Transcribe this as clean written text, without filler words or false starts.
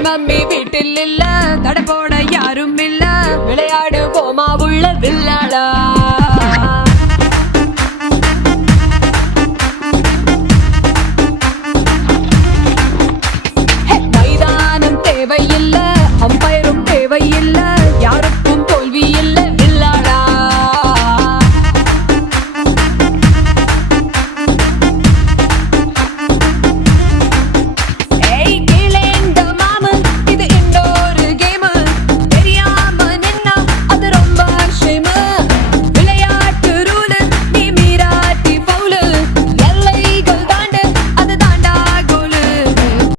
Daddy mummy வீட்டில் இல்ல, தடை போட யாரும் இல்ல, விளையாடு போமா உள்ள வில்லாடா.